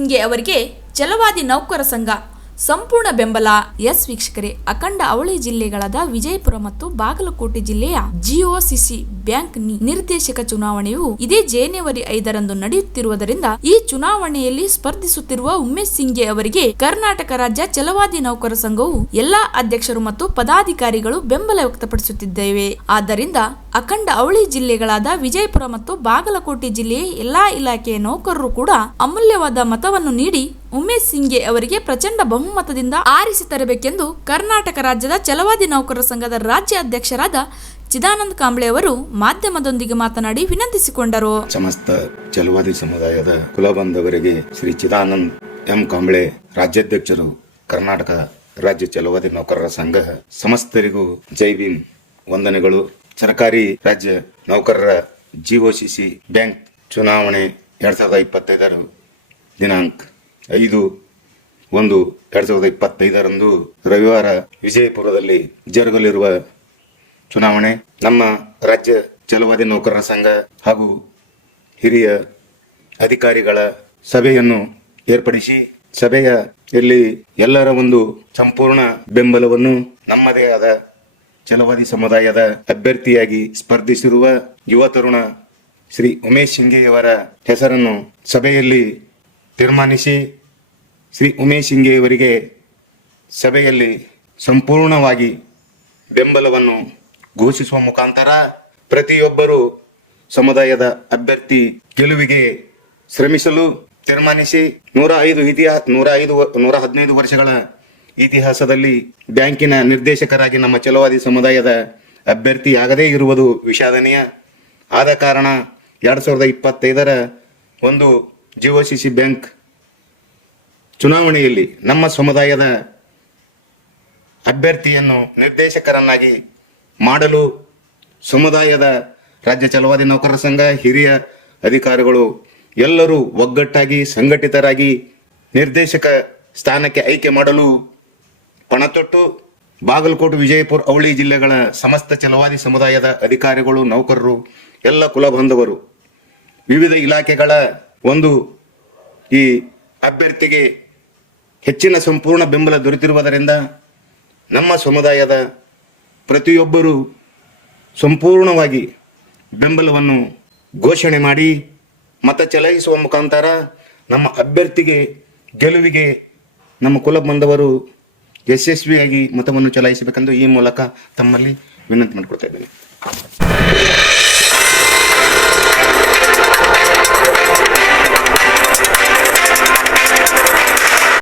ಸಿಂಗೆ ಅವರಿಗೆ ಜಲವಾದಿ ನೌಕರ ಸಂಘ, ಸಂಪೂರ್ಣ ಬೆಂಬಲ. ಎಸ್ ವೀಕ್ಷಕರೇ, ಅಖಂಡ ಅವಳಿ ಜಿಲ್ಲೆಗಳಾದ ವಿಜಯಪುರ ಮತ್ತು ಬಾಗಲಕೋಟೆ ಜಿಲ್ಲೆಯ ಜಿಒಸಿಸಿ ಬ್ಯಾಂಕ್ ನಿರ್ದೇಶಕ ಚುನಾವಣೆಯು ಇದೇ ಜನವರಿ ಐದರಂದು ನಡೆಯುತ್ತಿರುವುದರಿಂದ ಈ ಚುನಾವಣೆಯಲ್ಲಿ ಸ್ಪರ್ಧಿಸುತ್ತಿರುವ ಉಮೇಶ್ ಸಿಂಗೆ ಅವರಿಗೆ ಕರ್ನಾಟಕ ರಾಜ್ಯ ಚಲವಾದಿ ನೌಕರ ಸಂಘವು ಎಲ್ಲಾ ಅಧ್ಯಕ್ಷರು ಮತ್ತು ಪದಾಧಿಕಾರಿಗಳು ಬೆಂಬಲ ವ್ಯಕ್ತಪಡಿಸುತ್ತಿದ್ದೇವೆ. ಆದ್ದರಿಂದ ಅಖಂಡ ಅವಳಿ ಜಿಲ್ಲೆಗಳಾದ ವಿಜಯಪುರ ಮತ್ತು ಬಾಗಲಕೋಟೆ ಜಿಲ್ಲೆಯ ಎಲ್ಲಾ ಇಲಾಖೆಯ ನೌಕರರು ಕೂಡ ಅಮೂಲ್ಯವಾದ ಮತವನ್ನು ನೀಡಿ ಉಮೇಶ್ ಸಿಂಗೆ ಅವರಿಗೆ ಪ್ರಚಂಡ ಬಹುಮತದಿಂದ ಆರಿಸಿ ತರಬೇಕೆಂದು ಕರ್ನಾಟಕ ರಾಜ್ಯದ ಚಲವಾದಿ ನೌಕರರ ಸಂಘದ ರಾಜ್ಯ ಅಧ್ಯಕ್ಷರಾದ ಚಿದಾನಂದ್ ಕಾಂಬ್ಳೆ ಅವರು ಮಾಧ್ಯಮದೊಂದಿಗೆ ಮಾತನಾಡಿ ವಿನಂತಿಸಿಕೊಂಡರು. ಸಮಸ್ತ ಚಲುವಾದಿ ಸಮುದಾಯದ ಕುಲಬಂಧವರಿಗೆ ಶ್ರೀ ಚಿದಾನಂದ ಎಂ ಕಾಂಬ್ಳೆ ರಾಜ್ಯಾಧ್ಯಕ್ಷರು, ಕರ್ನಾಟಕ ರಾಜ್ಯ ಚಲುವಾದಿ ನೌಕರರ ಸಂಘ, ಸಮಸ್ತರಿಗೂ ಜೈ ಭೀಮ್ ವಂದನೆಗಳು. ಸರ್ಕಾರಿ ರಾಜ್ಯ ನೌಕರರ ಜಿಒಸಿಸಿ ಬ್ಯಾಂಕ್ ಚುನಾವಣೆ ಎರಡ್ ಸಾವಿರದ ಇಪ್ಪತ್ತೈದರ ದಿನಾಂಕ ಐದು ಒಂದು ಎರಡ್ ಸಾವಿರದ ಇಪ್ಪತ್ತೈದರಂದು ರವಿವಾರ ವಿಜಯಪುರದಲ್ಲಿ ಜರುಗಲಿರುವ ಚುನಾವಣೆ, ನಮ್ಮ ರಾಜ್ಯ ಚಲುವಾದಿ ನೌಕರರ ಸಂಘ ಹಾಗೂ ಹಿರಿಯ ಅಧಿಕಾರಿಗಳ ಸಭೆಯನ್ನು ಏರ್ಪಡಿಸಿ ಸಭೆಯ ಇಲ್ಲಿ ಎಲ್ಲರ ಒಂದು ಸಂಪೂರ್ಣ ಬೆಂಬಲವನ್ನು ನಮ್ಮದೇ ಆದ ಚಲವಾದಿ ಸಮುದಾಯದ ಅಭ್ಯರ್ಥಿಯಾಗಿ ಸ್ಪರ್ಧಿಸಿರುವ ಯುವ ತರುಣ ಶ್ರೀ ಉಮೇಶ್ ಸಿಂಗೆಯವರ ಹೆಸರನ್ನು ಸಭೆಯಲ್ಲಿ ತೀರ್ಮಾನಿಸಿ, ಶ್ರೀ ಉಮೇಶ್ ಸಿಂಗೆಯವರಿಗೆ ಸಭೆಯಲ್ಲಿ ಸಂಪೂರ್ಣವಾಗಿ ಬೆಂಬಲವನ್ನು ಘೋಷಿಸುವ ಮುಖಾಂತರ ಪ್ರತಿಯೊಬ್ಬರು ಸಮುದಾಯದ ಅಭ್ಯರ್ಥಿ ಗೆಲುವಿಗೆ ಶ್ರಮಿಸಲು ತೀರ್ಮಾನಿಸಿ ನೂರ ಐದು ಇತಿಹಾಸ ನೂರ ಐದು ನೂರ ಹದಿನೈದು ವರ್ಷಗಳ ಇತಿಹಾಸದಲ್ಲಿ ಬ್ಯಾಂಕಿನ ನಿರ್ದೇಶಕರಾಗಿ ನಮ್ಮ ಚಲವಾದಿ ಸಮುದಾಯದ ಅಭ್ಯರ್ಥಿ ಆಗದೇ ಇರುವುದು ವಿಷಾದನೀಯ. ಆದ ಕಾರಣ ಎರಡು ಸಾವಿರದ ಇಪ್ಪತ್ತೈದರ ಒಂದು ಜಿಒಸಿಸಿ ಬ್ಯಾಂಕ್ ಚುನಾವಣೆಯಲ್ಲಿ ನಮ್ಮ ಸಮುದಾಯದ ಅಭ್ಯರ್ಥಿಯನ್ನು ನಿರ್ದೇಶಕರನ್ನಾಗಿ ಮಾಡಲು ಸಮುದಾಯದ ರಾಜ್ಯ ಚಲವಾದಿ ನೌಕರರ ಸಂಘ, ಹಿರಿಯ ಅಧಿಕಾರಿಗಳು ಎಲ್ಲರೂ ಒಗ್ಗಟ್ಟಾಗಿ, ಸಂಘಟಿತರಾಗಿ ನಿರ್ದೇಶಕ ಸ್ಥಾನಕ್ಕೆ ಆಯ್ಕೆ ಮಾಡಲು ಪಣತೊಟ್ಟು ಬಾಗಲಕೋಟೆ, ವಿಜಯಪುರ, ಅವಳಿ ಜಿಲ್ಲೆಗಳ ಸಮಸ್ತ ಚಲವಾದಿ ಸಮುದಾಯದ ಅಧಿಕಾರಿಗಳು, ನೌಕರರು, ಎಲ್ಲ ಕುಲ ಬಂದವರು ವಿವಿಧ ಇಲಾಖೆಗಳ ಒಂದು ಈ ಅಭ್ಯರ್ಥಿಗೆ ಹೆಚ್ಚಿನ ಸಂಪೂರ್ಣ ಬೆಂಬಲ ದೊರೆತಿರುವುದರಿಂದ ನಮ್ಮ ಸಮುದಾಯದ ಪ್ರತಿಯೊಬ್ಬರೂ ಸಂಪೂರ್ಣವಾಗಿ ಬೆಂಬಲವನ್ನು ಘೋಷಣೆ ಮಾಡಿ, ಮತ ಚಲಾಯಿಸುವ ಮುಖಾಂತರ ನಮ್ಮ ಅಭ್ಯರ್ಥಿಗೆ, ಗೆಲುವಿಗೆ ನಮ್ಮ ಕುಲ ಬಂದವರು ಯಶಸ್ವಿಯಾಗಿ ಮತವನ್ನು ಚಲಾಯಿಸಬೇಕೆಂದು ಈ ಮೂಲಕ ತಮ್ಮಲ್ಲಿ ವಿನಂತಿ ಮಾಡಿಕೊಡ್ತಾ ಇದ್ದೇನೆ.